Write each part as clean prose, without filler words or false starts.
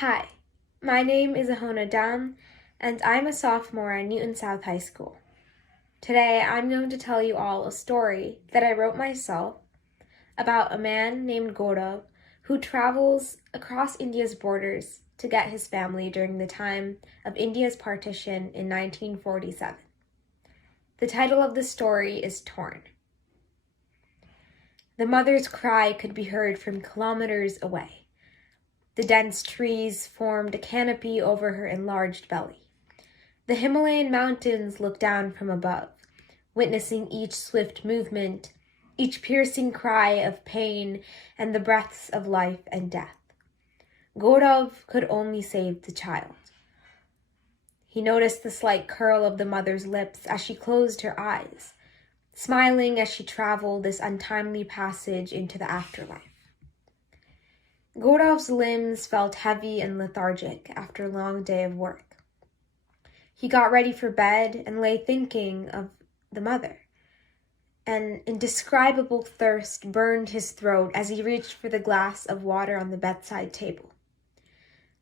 Hi, my name is Ahona Dam, and I'm a sophomore at Newton South High School. Today, I'm going to tell you all a story that I wrote myself about a man named Gaurav who travels across India's borders to get his family during the time of India's partition in 1947. The title of the story is Torn. The mother's cry could be heard from kilometers away. The dense trees formed a canopy over her enlarged belly. The Himalayan mountains looked down from above, witnessing each swift movement, each piercing cry of pain, and the breaths of life and death. Gaurav could only save the child. He noticed the slight curl of the mother's lips as she closed her eyes, smiling as she traveled this untimely passage into the afterlife. Gaurav's limbs felt heavy and lethargic after a long day of work. He got ready for bed and lay thinking of the mother. An indescribable thirst burned his throat as he reached for the glass of water on the bedside table.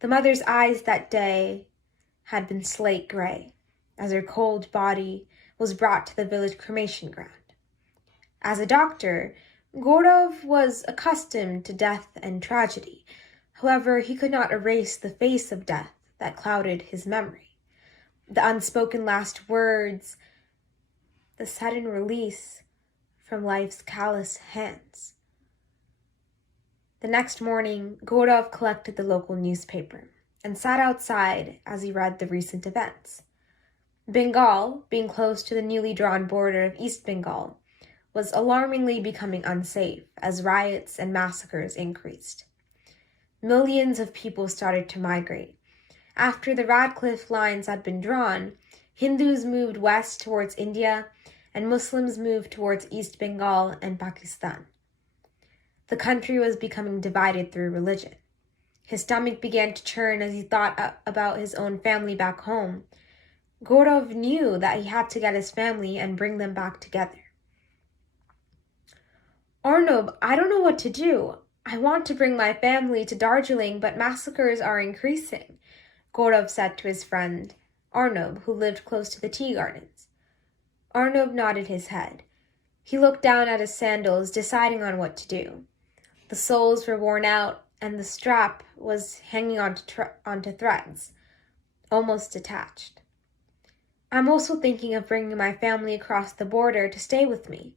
The mother's eyes that day had been slate gray, as her cold body was brought to the village cremation ground. As a doctor, Gaurav was accustomed to death and tragedy. However, he could not erase the face of death that clouded his memory. The unspoken last words, the sudden release from life's callous hands. The next morning, Gaurav collected the local newspaper and sat outside as he read the recent events. Bengal, being close to the newly drawn border of East Bengal, was alarmingly becoming unsafe as riots and massacres increased. Millions of people started to migrate. After the Radcliffe lines had been drawn, Hindus moved west towards India and Muslims moved towards East Bengal and Pakistan. The country was becoming divided through religion. His stomach began to churn as he thought about his own family back home. Gaurav knew that he had to get his family and bring them back together. Arnob, I don't know what to do. I want to bring my family to Darjeeling, but massacres are increasing, Gaurav said to his friend, Arnob, who lived close to the tea gardens. Arnob nodded his head. He looked down at his sandals, deciding on what to do. The soles were worn out, and the strap was hanging onto threads, almost detached. I'm also thinking of bringing my family across the border to stay with me.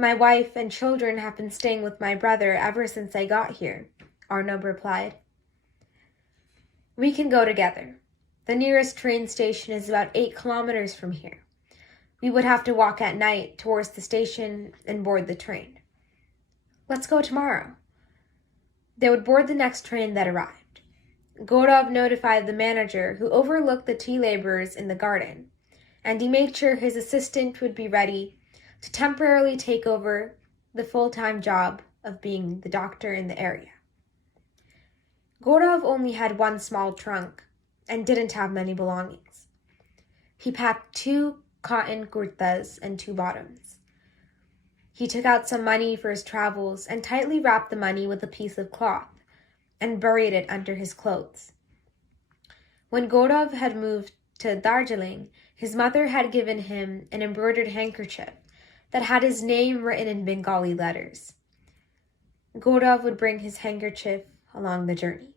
My wife and children have been staying with my brother ever since I got here, Arnob replied. We can go together. The nearest train station is about 8 kilometers from here. We would have to walk at night towards the station and board the train. Let's go tomorrow. They would board the next train that arrived. Gaurav notified the manager who overlooked the tea laborers in the garden, and he made sure his assistant would be ready to temporarily take over the full-time job of being the doctor in the area. Gaurav only had one small trunk and didn't have many belongings. He packed 2 cotton kurtas and 2 bottoms. He took out some money for his travels and tightly wrapped the money with a piece of cloth and buried it under his clothes. When Gaurav had moved to Darjeeling, his mother had given him an embroidered handkerchief that had his name written in Bengali letters. Gaurav would bring his handkerchief along the journey.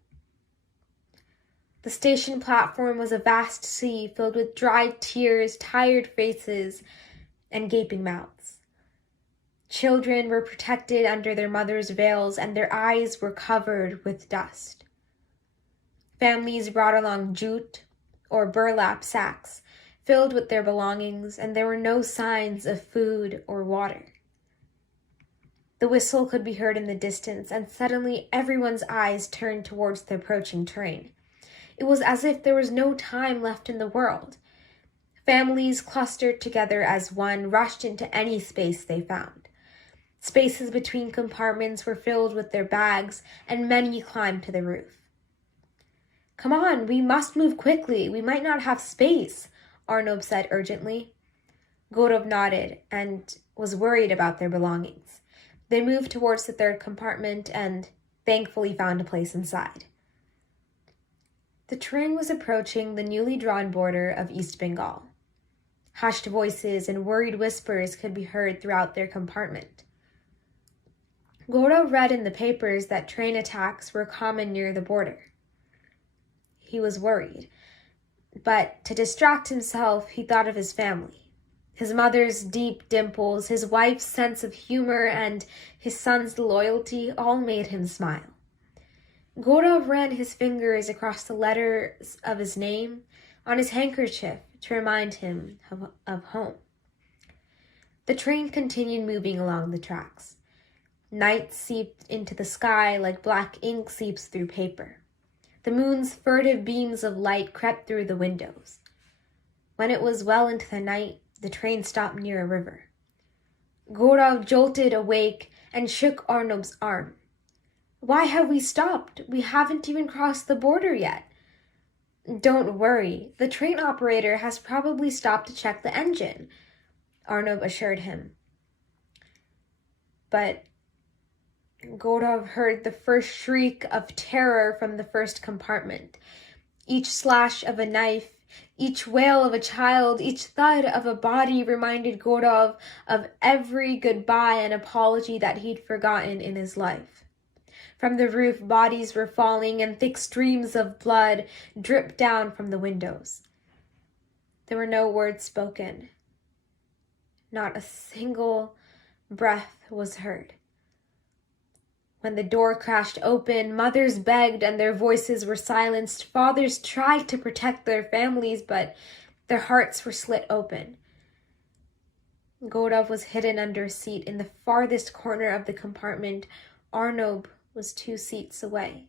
The station platform was a vast sea filled with dried tears, tired faces, and gaping mouths. Children were protected under their mothers' veils, and their eyes were covered with dust. Families brought along jute, or burlap sacks, filled with their belongings, and there were no signs of food or water. The whistle could be heard in the distance, and suddenly everyone's eyes turned towards the approaching train. It was as if there was no time left in the world. Families clustered together as one, rushed into any space they found. Spaces between compartments were filled with their bags, and many climbed to the roof. Come on, we must move quickly. We might not have space, Arnob said urgently. Gaurav nodded and was worried about their belongings. They moved towards the 3rd compartment and thankfully found a place inside. The train was approaching the newly drawn border of East Bengal. Hushed voices and worried whispers could be heard throughout their compartment. Gaurav read in the papers that train attacks were common near the border. He was worried, but to distract himself, he thought of his family. His mother's deep dimples, his wife's sense of humor, and his son's loyalty all made him smile. Gaurav ran his fingers across the letters of his name on his handkerchief to remind him of home. The train continued moving along the tracks. Night seeped into the sky like black ink seeps through paper. The moon's furtive beams of light crept through the windows. When it was well into the night, the train stopped near a river. Gaurav jolted awake and shook Arnab's arm. "Why have we stopped? We haven't even crossed the border yet." "Don't worry, the train operator has probably stopped to check the engine," Arnab assured him. But Gaurav heard the first shriek of terror from the first compartment. Each slash of a knife, each wail of a child, each thud of a body reminded Gaurav of every goodbye and apology that he'd forgotten in his life. From the roof, bodies were falling and thick streams of blood dripped down from the windows. There were no words spoken. Not a single breath was heard. When the door crashed open, mothers begged and their voices were silenced. Fathers tried to protect their families, but their hearts were slit open. Gaurav was hidden under a seat in the farthest corner of the compartment. Arnab was 2 seats away.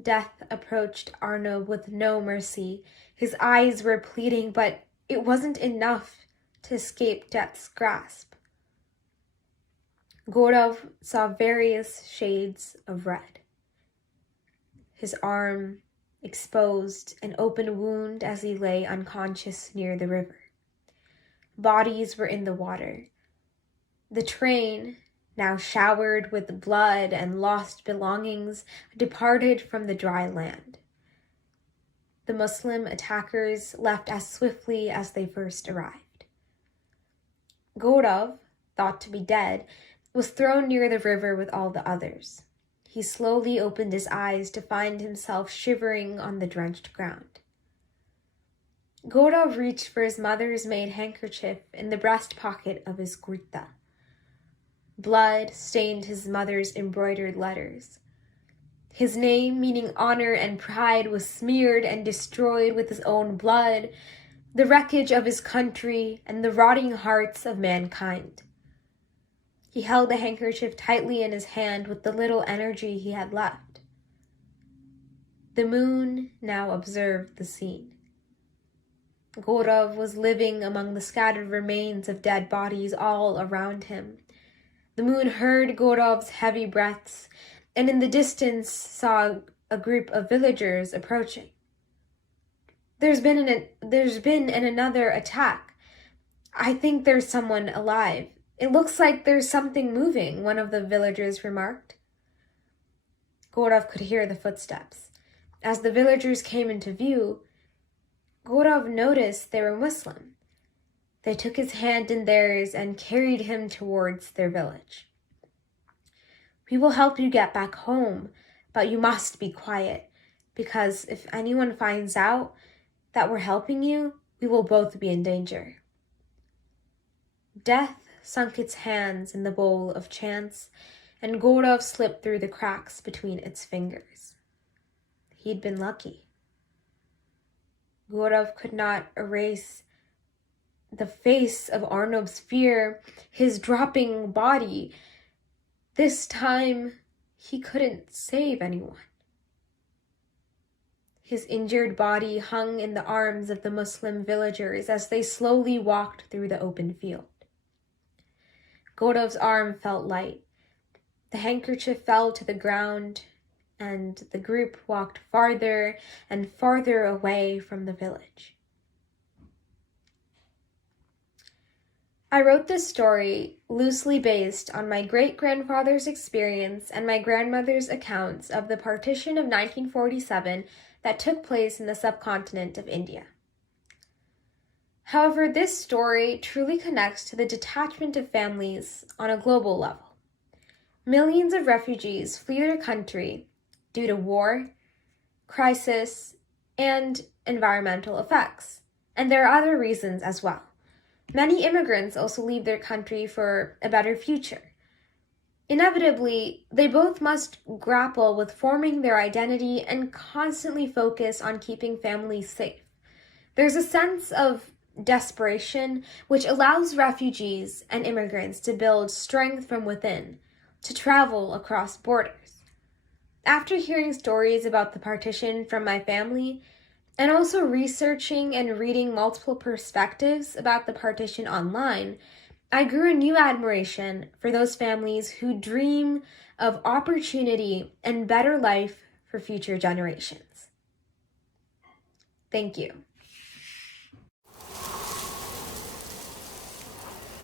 Death approached Arnab with no mercy. His eyes were pleading, but it wasn't enough to escape death's grasp. Gaurav saw various shades of red. His arm exposed, an open wound as he lay unconscious near the river. Bodies were in the water. The train, now showered with blood and lost belongings, departed from the dry land. The Muslim attackers left as swiftly as they first arrived. Gaurav, thought to be dead, was thrown near the river with all the others. He slowly opened his eyes to find himself shivering on the drenched ground. Gaurav reached for his mother's made handkerchief in the breast pocket of his kurta. Blood stained his mother's embroidered letters. His name, meaning honor and pride, was smeared and destroyed with his own blood, the wreckage of his country and the rotting hearts of mankind. He held the handkerchief tightly in his hand with the little energy he had left. The moon now observed the scene. Gaurav was living among the scattered remains of dead bodies all around him. The moon heard Gaurav's heavy breaths, and in the distance saw a group of villagers approaching. There's been another attack. I think there's someone alive. It looks like there's something moving," one of the villagers remarked. Gaurav could hear the footsteps. As the villagers came into view, Gaurav noticed they were Muslim. They took his hand in theirs and carried him towards their village. "We will help you get back home, but you must be quiet, because if anyone finds out that we're helping you, we will both be in danger." Death sunk its hands in the bowl of chance, and Gaurav slipped through the cracks between its fingers. He'd been lucky. Gaurav could not erase the face of Arnab's fear, his dropping body. This time, he couldn't save anyone. His injured body hung in the arms of the Muslim villagers as they slowly walked through the open field. Gaurav's arm felt light. The handkerchief fell to the ground, and the group walked farther and farther away from the village. I wrote this story loosely based on my great-grandfather's experience and my grandmother's accounts of the partition of 1947 that took place in the subcontinent of India. However, this story truly connects to the detachment of families on a global level. Millions of refugees flee their country due to war, crisis, and environmental effects. And there are other reasons as well. Many immigrants also leave their country for a better future. Inevitably, they both must grapple with forming their identity and constantly focus on keeping families safe. There's a sense of desperation which allows refugees and immigrants to build strength from within, to travel across borders. After hearing stories about the partition from my family, and also researching and reading multiple perspectives about the partition online, I grew a new admiration for those families who dream of opportunity and better life for future generations. Thank you.